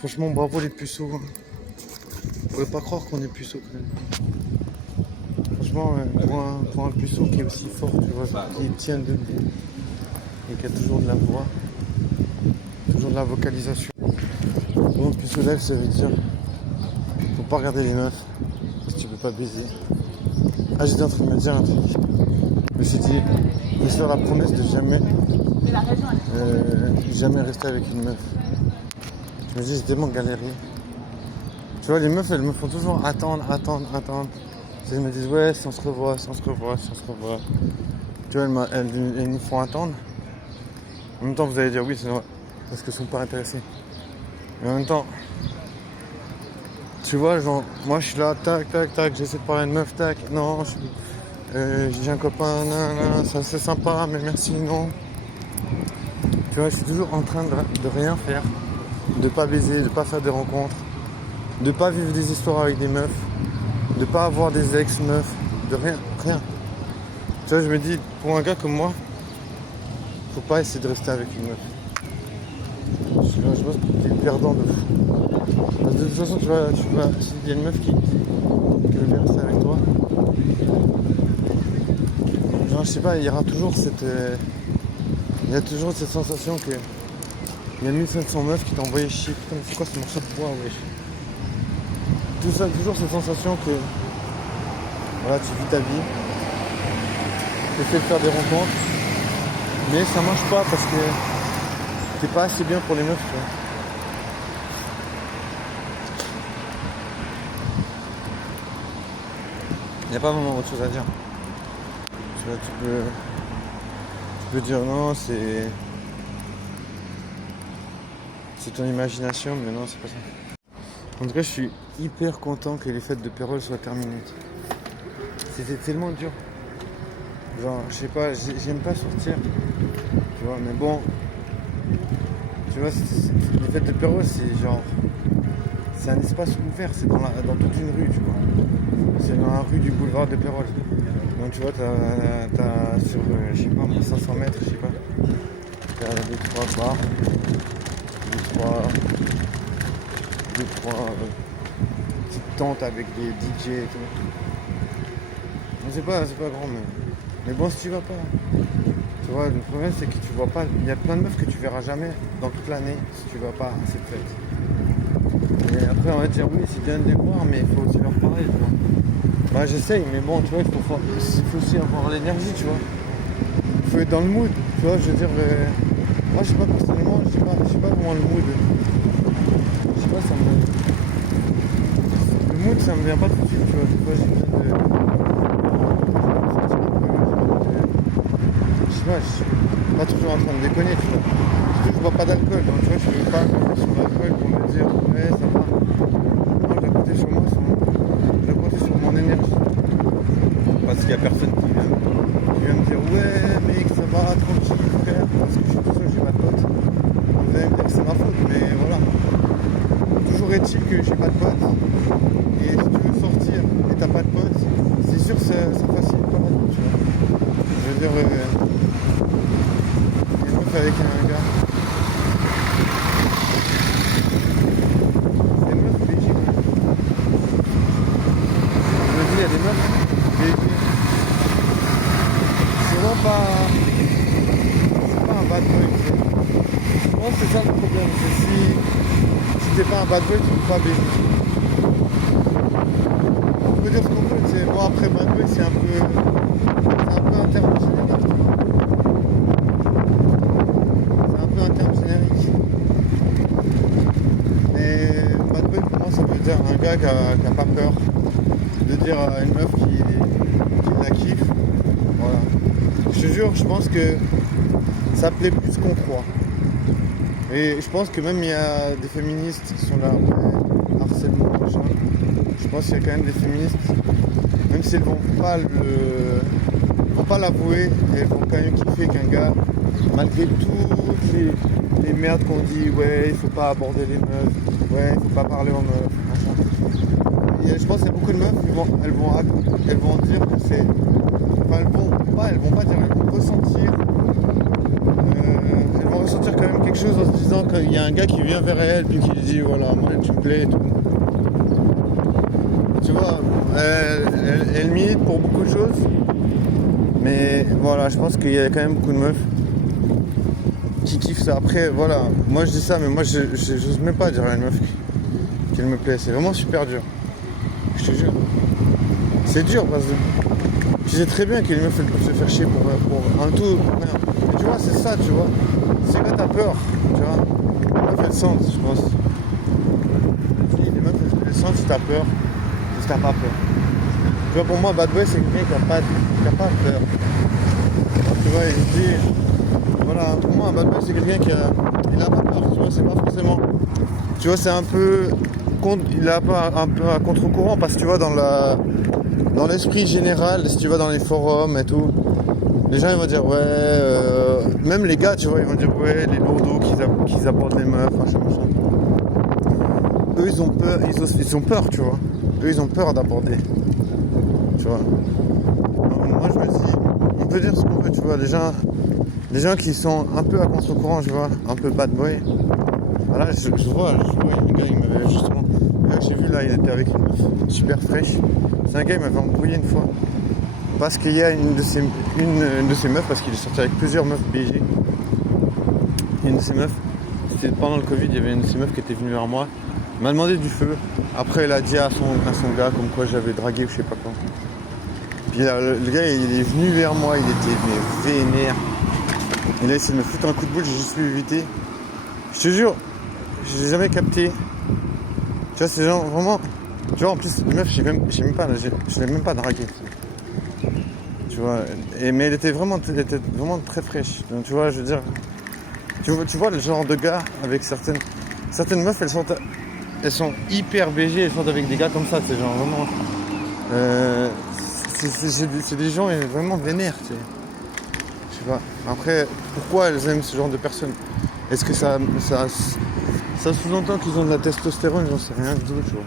Franchement, bravo les puceaux. Hein. Vous pouvez pas croire qu'on est puceaux quand même. Franchement, pour un puceau qui est aussi fort, tu vois, qui tient debout et qui a toujours de la voix, toujours de la vocalisation. Bon, puceau live, ça veut dire faut pas regarder les meufs si tu peux pas baiser. Ah, j'étais en train de me dire un truc. Je me suis dit, je vais faire la promesse de jamais rester avec une meuf. Je me dis, j'ai tellement galéré. Tu vois, les meufs, elles me font toujours attendre. Elles me disent, ouais, si on se revoit. Tu vois, elles nous font attendre. En même temps, vous allez dire oui, c'est vrai, parce qu'elles sont pas intéressées. Mais en même temps, tu vois, genre, moi je suis là, tac, j'essaie de parler à une meuf, tac, non, j'ai un copain, nan, ça c'est sympa, mais merci, non. Tu vois, je suis toujours en train de rien faire, de pas baiser, de pas faire des rencontres, de pas vivre des histoires avec des meufs, de pas avoir des ex-meufs, de rien. Tu vois, je me dis, pour un gars comme moi, faut pas essayer de rester avec une meuf. Je pense que t'es perdant de fou. Parce que de toute façon, tu vois, s'il y a une meuf qui veut bien rester avec toi, genre, je sais pas, il y aura toujours cette sensation que il y a 1500 meufs qui t'ont envoyé chier. Putain, mais c'est quoi ce morceau de bois, wesh. Tout ça, toujours cette sensation que voilà, tu vis ta vie, tu essaies de faire des rencontres, mais ça marche pas parce que t'es pas assez bien pour les meufs, tu vois. Il n'y a pas vraiment autre chose à dire. Tu vois, tu peux dire non, c'est ton imagination, mais non, c'est pas ça. En tout cas, je suis hyper content que les fêtes de Pérol soient terminées. C'était tellement dur. Genre, je sais pas, j'aime pas sortir, tu vois, mais bon, tu vois, les fêtes de Pérol, c'est genre, c'est un espace ouvert, c'est dans toute une rue, tu vois. C'est dans la rue du boulevard de Pérol. Donc tu vois, t'as sur, je sais pas, 500 mètres, je sais pas, t'as 2-3 bars, 2-3 petites tentes avec des DJ et tout. C'est pas grand, mais bon, si tu vas pas, tu vois, le problème c'est que tu vois pas, il y a plein de meufs que tu verras jamais dans toute l'année si tu vas pas à cette fête. Et après on va te dire oui, c'est bien de les voir, mais il faut aussi leur parler, tu vois. Bah j'essaye, mais bon, tu vois, il faut aussi avoir l'énergie, tu vois. Il faut être dans le mood, tu vois, je veux dire, moi je sais pas personnellement, je sais pas vraiment le mood. Je sais pas, le mood ça me vient pas tout de suite, tu vois, des fois j'ai besoin de... Je sais pas, je suis pas toujours en train de déconner, tu vois. Surtout que je bois pas d'alcool, donc tu vois, je suis pas sur l'alcool pour me dire ouais ça va. Non, je dois compter sur moi, je dois compter sur mon énergie. Parce qu'il y a personne qui vient me dire ouais mec ça va, tranquille frère, parce que je suis tout seul, j'ai pas de potes. Vous allez me dire que c'est ma faute, mais voilà. Toujours est-il que j'ai pas de potes. Et si tu veux sortir et t'as pas de potes, c'est sûr que ça facilite pas la vie, tu vois. Je veux dire, il y a une meuf avec un gars. C'est une meuf Belgique. Je me dis, il y a des meufs Belgiques. C'est vraiment pas... C'est pas un bad boy, tu sais. Je pense que c'est ça le problème. C'est si t'es pas un bad boy, tu peux pas baiser. On peut dire ce qu'on veut, tu sais. Bon, après, bad boy, c'est un peu un terme générique. C'est un peu un terme générique. Mais bad boy, pour moi, ça veut dire un gars qui a pas peur de dire à une meuf qui la kiffe. Voilà. Je te jure, je pense que ça plaît plus qu'on croit. Et je pense que même il y a des féministes qui sont là, ouais, harcèlement, machin. Je pense qu'il y a quand même des féministes, même si elles vont pas l'avouer, elles vont quand même kiffer qu'un gars, malgré toutes les merdes qu'on dit, ouais, il faut pas aborder les meufs, ouais, il faut pas parler aux meufs, machin. Je pense qu'il y a beaucoup de meufs, elles vont dire que c'est... Enfin, elles vont pas dire, elles vont ressentir... elles vont ressentir quand même quelque chose en se disant qu'il y a un gars qui vient vers elle puis qui lui dit voilà, moi tu me plais et tout. Tu vois, elle milite pour beaucoup de choses, mais voilà, je pense qu'il y a quand même beaucoup de meufs qui kiffent ça. Après, voilà, moi je dis ça, mais moi j'ose même pas dire à une meuf qu'elle me plaît, c'est vraiment super dur. Je te jure. C'est dur parce que je sais très bien qu'il y a une meuf elle peut se faire chier pour un tout, pour rien. Mais tu vois, c'est ça, tu vois. C'est quand t'as peur, tu vois. Les meufs elles sentent, je pense. Les meufs elles sentent si t'as peur, si t'as pas peur. Tu vois, pour moi, bad boy, c'est quelqu'un qui a pas peur. Tu vois, il dit, voilà, pour moi, un bad boy, c'est quelqu'un qui a pas peur. Tu vois, c'est pas forcément. Tu vois, c'est un peu. Il a pas un peu à contre-courant parce que tu vois, dans l'esprit général, si tu vas dans les forums et tout, les gens ils vont dire ouais, même les gars, tu vois, ils vont dire ouais, les lourdeaux qu'ils apportent les meufs, machin. Eux, ils ont peur, ils ont peur, tu vois. Eux, ils ont peur d'aborder. Tu vois. Moi, je me dis, on peut dire ce qu'on veut, tu vois. Les gens qui sont un peu à contre-courant, tu vois, un peu bad boy. Voilà, je vois un gars, il m'avait justement. Là, j'ai vu, là, il était avec une meuf super fraîche. C'est un gars, il m'avait embrouillé une fois. Parce qu'il y a une de ces meufs, parce qu'il est sorti avec plusieurs meufs BG. Une de ces meufs, c'était pendant le Covid, il y avait une de ces meufs qui était venue vers moi. Elle m'a demandé du feu. Après, elle a dit à son gars comme quoi j'avais dragué ou je sais pas quoi. Puis là, le gars, il est venu vers moi, il était vénère. Il a essayé de me foutre un coup de boule, j'ai juste pu éviter. Je te jure, j'ai jamais capté. Tu vois, c'est genre vraiment. Tu vois, en plus, la meuf, je l'ai même pas dragué. Tu vois, mais elle était vraiment très fraîche. Donc, tu vois, je veux dire. Tu vois le genre de gars avec certaines meufs, elles sont hyper BG, elles sont avec des gars comme ça, c'est genre vraiment. C'est des gens vraiment vénères, tu sais. Je sais pas. Après, pourquoi elles aiment ce genre de personnes? Est-ce que ça sous-entend qu'ils ont de la testostérone? J'en sais rien du tout, tu vois.